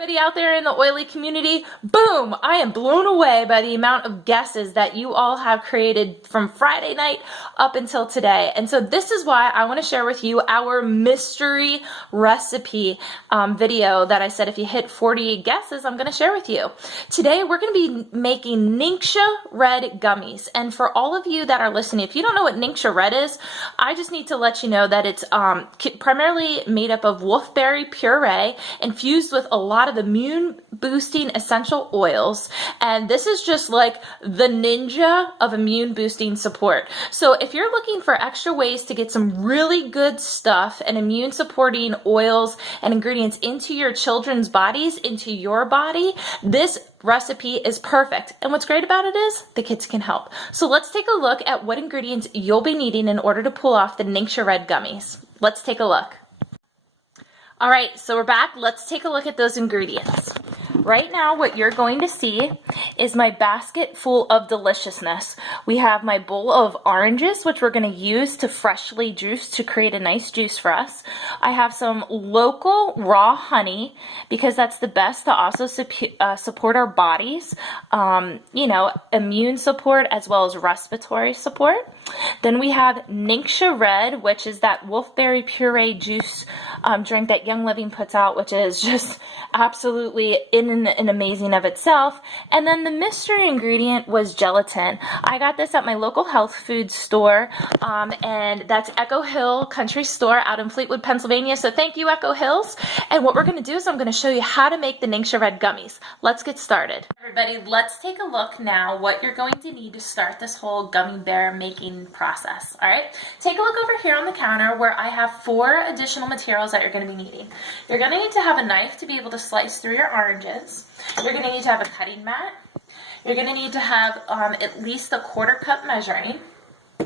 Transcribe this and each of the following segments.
Everybody out there in the oily community, boom! I am blown away by the amount of guesses that you all have created from Friday night up until today. And so this is why I want to share with you our mystery recipe video that I said if you hit 48 guesses, I'm going to share with you. Today we're going to be making Ningxia Red Gummies. And for all of you that are listening, if you don't know what Ningxia Red is, I just need to let you know that it's primarily made up of wolfberry puree infused with a lot of immune boosting essential oils, and this is just like the ninja of immune boosting support. So if you're looking for extra ways to get some really good stuff and immune supporting oils and ingredients into your children's bodies, into your body, this recipe is perfect. And what's great about it is the kids can help. So let's take a look at what ingredients you'll be needing in order to pull off the Ningxia Red Gummies. Let's take a look. All right, so we're back. Let's take a look at those ingredients. Right now, what you're going to see is my basket full of deliciousness. We have my bowl of oranges, which we're going to use to freshly juice to create a nice juice for us. I have some local raw honey because that's the best to also support our bodies, immune support as well as respiratory support. Then we have Ningxia Red, which is that wolfberry puree juice drink that Young Living puts out, which is just absolutely in and amazing of itself. And then the mystery ingredient was gelatin. I got this at my local health food store, and that's Echo Hill Country Store out in Fleetwood, Pennsylvania. So thank you, Echo Hills. And what we're going to do is I'm going to show you how to make the Ningxia Red Gummies. Let's get started. Everybody, let's take a look now what you're going to need to start this whole gummy bear making process. All right, take a look over here on the counter where I have 4 additional materials that you're going to be needing. You're going to need to have a knife to be able to slice through your oranges. You're going to need to have a cutting mat. You're going to need to have at least a 1/4 cup measuring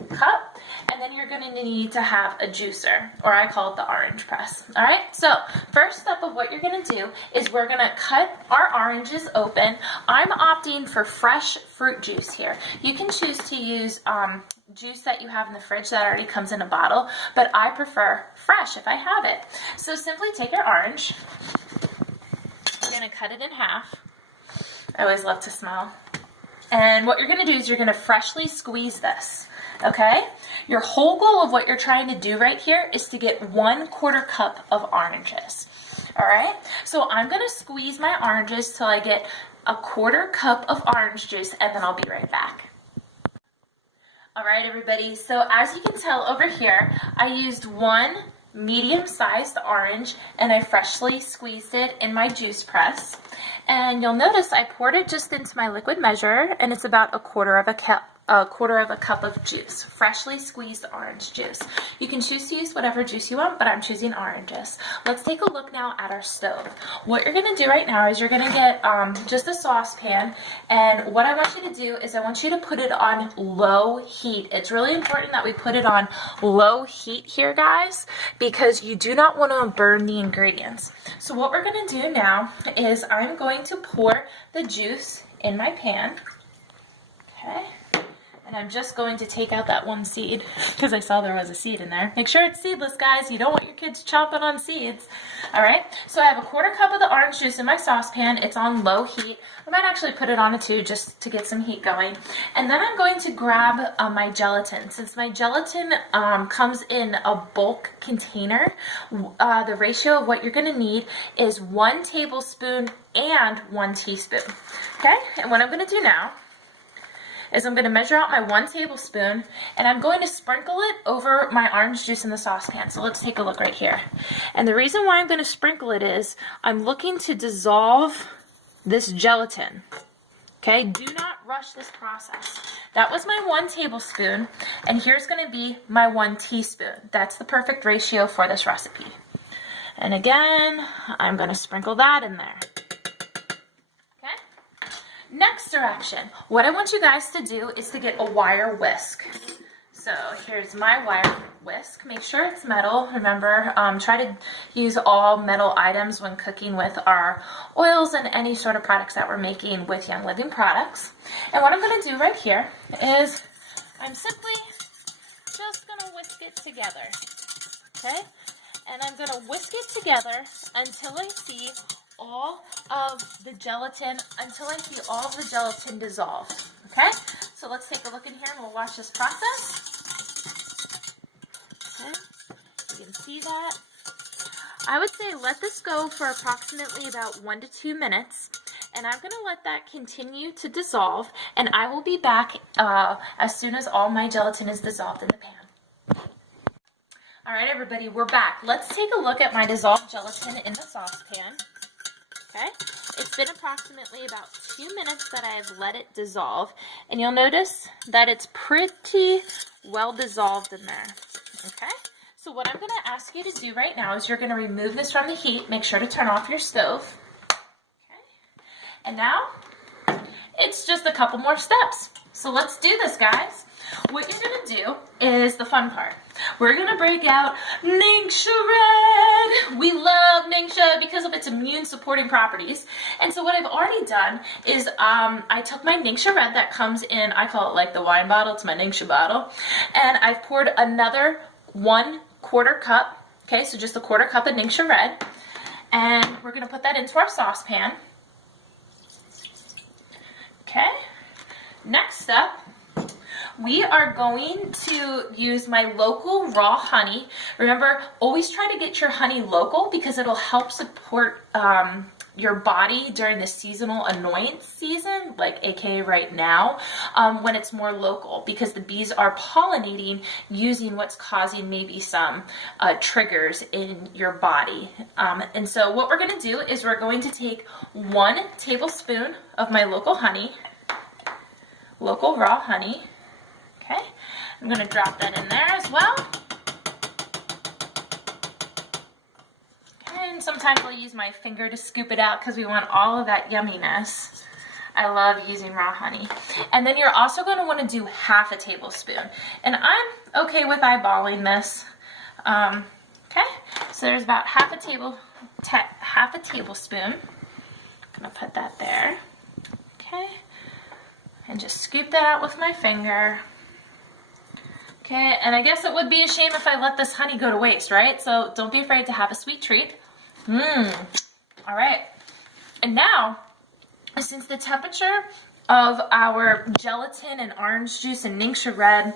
cup, and then you're going to need to have a juicer, or I call it the orange press. All right, so first step of what you're going to do is we're going to cut our oranges open. I'm opting for fresh fruit juice here. You can choose to use juice that you have in the fridge that already comes in a bottle, but I prefer fresh if I have it. So simply take your orange, you're going to cut it in half. I always love to smell. And what you're going to do is you're going to freshly squeeze this. Okay? Your whole goal of what you're trying to do right here is to get 1/4 cup of oranges. All right? So I'm going to squeeze my oranges till I get a 1/4 cup of orange juice, and then I'll be right back. All right, everybody. So as you can tell over here, I used 1 medium-sized orange, and I freshly squeezed it in my juice press. And you'll notice I poured it just into my liquid measure, and it's about a 1/4 cup of juice, freshly squeezed orange juice. You can choose to use whatever juice you want, but I'm choosing oranges. Let's take a look now at our stove. What you're going to do right now is you're going to get just a saucepan, and what I want you to do is I want you to put it on low heat. It's really important that we put it on low heat here, guys, because you do not want to burn the ingredients. So what we're going to do now is I'm going to pour the juice in my pan. Okay. And I'm just going to take out that 1 seed because I saw there was a seed in there. Make sure it's seedless, guys. You don't want your kids chomping on seeds. All right. So I have a 1/4 cup of the orange juice in my saucepan. It's on low heat. I might actually put it on a 2 just to get some heat going. And then I'm going to grab my gelatin. Since my gelatin comes in a bulk container, the ratio of what you're going to need is 1 tablespoon and 1 teaspoon. Okay. And what I'm going to do now is I'm going to measure out my 1 tablespoon, and I'm going to sprinkle it over my orange juice in the saucepan. So let's take a look right here. And the reason why I'm going to sprinkle it is I'm looking to dissolve this gelatin. Okay, do not rush this process. That was my 1 tablespoon, and here's going to be my 1 teaspoon. That's the perfect ratio for this recipe. And again, I'm going to sprinkle that in there. Next direction, what I want you guys to do is to get a wire whisk. So here's my wire whisk. Make sure it's metal. Remember, try to use all metal items when cooking with our oils and any sort of products that we're making with Young Living products. And what I'm going to do right here is I'm simply just going to whisk it together. Okay? And I'm going to whisk it together until I see all of the gelatin until I see all of the gelatin dissolved. Okay, so let's take a look in here and we'll watch this process. Okay, you can see that. I would say let this go for approximately about 1 to 2 minutes, and I'm going to let that continue to dissolve, and I will be back as soon as all my gelatin is dissolved in the pan. All right, everybody, we're back. Let's take a look at my dissolved gelatin in the saucepan. Okay, it's been approximately about 2 minutes that I have let it dissolve, and you'll notice that it's pretty well dissolved in there. Okay, so what I'm going to ask you to do right now is you're going to remove this from the heat. Make sure to turn off your stove. Okay, and now it's just a couple more steps. So let's do this, guys. What you're going to do is the fun part. We're going to break out Ningxia Red. We love Ningxia because of its immune supporting properties. And so what I've already done is I took my Ningxia Red that comes in, I call it like the wine bottle, it's my Ningxia bottle, and I've poured another 1/4 cup, okay, so just a 1/4 cup of Ningxia Red, and we're going to put that into our saucepan. Okay, next up, we are going to use my local raw honey. Remember, always try to get your honey local because it'll help support your body during the seasonal annoyance season, like aka right now, when it's more local, because the bees are pollinating using what's causing maybe some triggers in your body. And so what we're going to do is we're going to take 1 tablespoon of my local honey, local raw honey. Okay, I'm going to drop that in there as well. Okay, and sometimes I'll use my finger to scoop it out because we want all of that yumminess. I love using raw honey. And then you're also going to want to do 1/2 tablespoon. And I'm okay with eyeballing this. Okay, so there's about 1/2 tablespoon. I'm going to put that there. Okay, and just scoop that out with my finger. Okay, and I guess it would be a shame if I let this honey go to waste, right? So don't be afraid to have a sweet treat. All right. And now, since the temperature of our gelatin and orange juice and Ningxia Red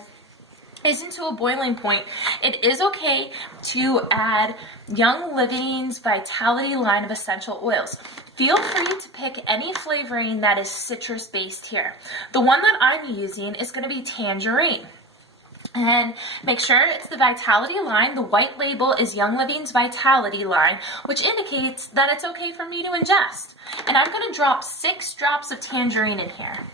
isn't to a boiling point, it is okay to add Young Living's Vitality line of essential oils. Feel free to pick any flavoring that is citrus-based here. The one that I'm using is going to be tangerine. And make sure it's the Vitality line. The white label is Young Living's Vitality line, which indicates that it's okay for me to ingest. And I'm going to drop 6 drops of tangerine in here.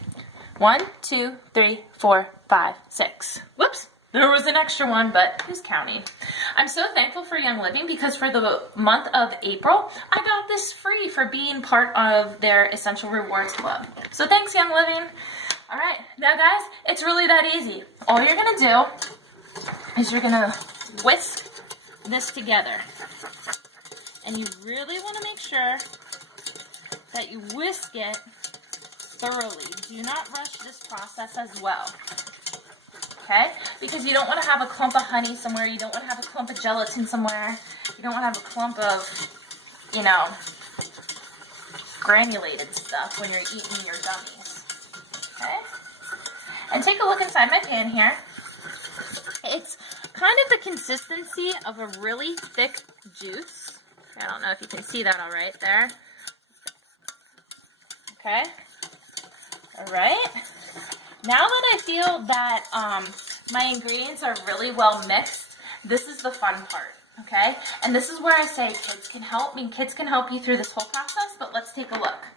1, 2, 3, 4, 5, 6. Whoops, there was an extra one, but who's counting? I'm so thankful for Young Living because for the month of April, I got this free for being part of their Essential Rewards Club. So thanks, Young Living. All right, now guys, it's really that easy. All you're gonna do is you're gonna whisk this together. And you really wanna make sure that you whisk it thoroughly. Do not rush this process as well, okay? Because you don't wanna have a clump of honey somewhere, you don't wanna have a clump of gelatin somewhere, you don't wanna have a clump of, you know, granulated stuff when you're eating your gummies. Okay. And take a look inside my pan here. It's kind of the consistency of a really thick juice. I don't know if you can see that all right there. Okay. All right. Now that I feel that my ingredients are really well mixed, this is the fun part. Okay. And this is where I say kids can help me. Kids can help you through this whole process, but let's take a look.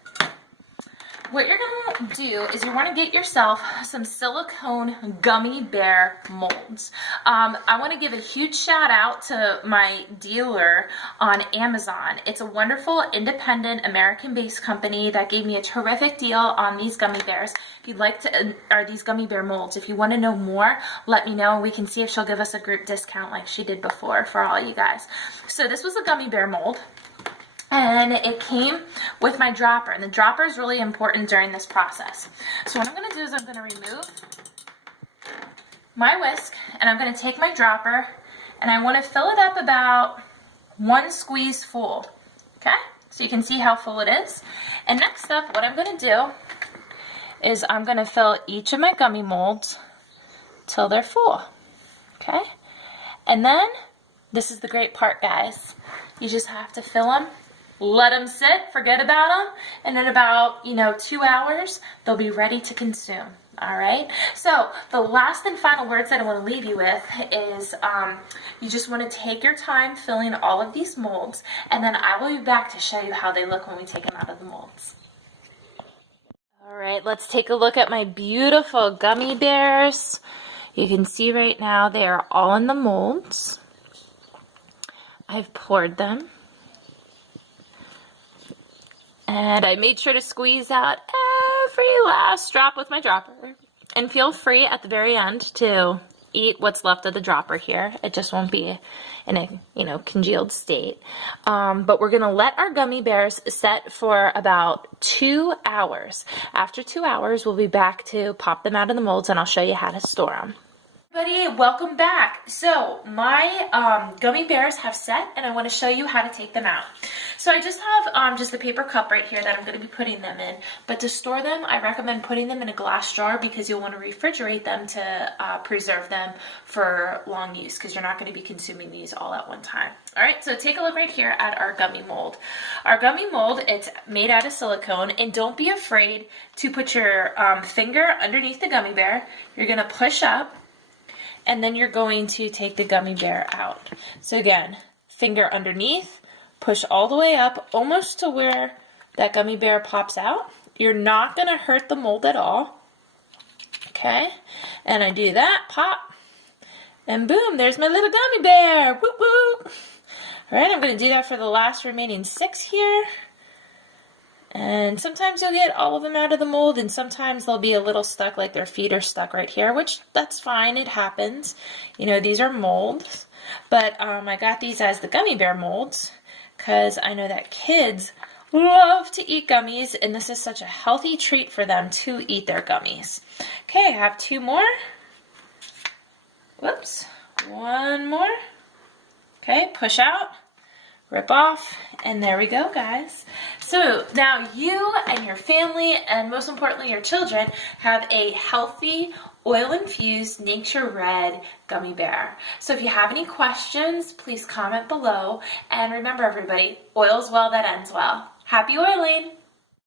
What you're going to do is you want to get yourself some silicone gummy bear molds. I want to give a huge shout out to my dealer on Amazon. It's a wonderful independent American-based company that gave me a terrific deal on these gummy bears. If you'd like to, or these gummy bear molds, if you want to know more, let me know. We can see if she'll give us a group discount like she did before for all you guys. So this was a gummy bear mold. And it came with my dropper, and the dropper is really important during this process. So what I'm going to do is I'm going to remove my whisk, and I'm going to take my dropper, and I want to fill it up about 1 squeeze full. Okay? so you can see how full it is. And next up, what I'm going to do is I'm going to fill each of my gummy molds till they're full. Okay? And then, this is the great part, guys. You just have to fill them, let them sit, forget about them, and in about, 2 hours, they'll be ready to consume. All right, so the last and final words that I want to leave you with is you just want to take your time filling all of these molds, and then I will be back to show you how they look when we take them out of the molds. All right, let's take a look at my beautiful gummy bears. You can see right now they are all in the molds. I've poured them. And I made sure to squeeze out every last drop with my dropper. And feel free at the very end to eat what's left of the dropper here. It just won't be in a, congealed state. But we're gonna let our gummy bears set for about 2 hours. After 2 hours, we'll be back to pop them out of the molds and I'll show you how to store them. Everybody, welcome back. So my gummy bears have set and I want to show you how to take them out. So I just have just a paper cup right here that I'm going to be putting them in, but to store them I recommend putting them in a glass jar because you'll want to refrigerate them to preserve them for long use because you're not going to be consuming these all at one time. Alright, so take a look right here at our gummy mold. Our gummy mold, it's made out of silicone, and don't be afraid to put your finger underneath the gummy bear. You're going to push up and then you're going to take the gummy bear out. So again, finger underneath, push all the way up, almost to where that gummy bear pops out. You're not gonna hurt the mold at all. Okay, and I do that, pop, and boom, there's my little gummy bear, whoop whoop. All right, I'm gonna do that for the last remaining 6 here. And sometimes you'll get all of them out of the mold, and sometimes they'll be a little stuck, like their feet are stuck right here, which that's fine, it happens. These are molds, but I got these as the gummy bear molds because I know that kids love to eat gummies, and this is such a healthy treat for them to eat their gummies. Okay, I have 2 more. Whoops, 1 more. Okay, push out. Rip off, and there we go, guys. So now you and your family, and most importantly your children, have a healthy, oil-infused Ningxia Red Gummy Bear. So if you have any questions, please comment below. And remember everybody, oil's well that ends well. Happy oiling!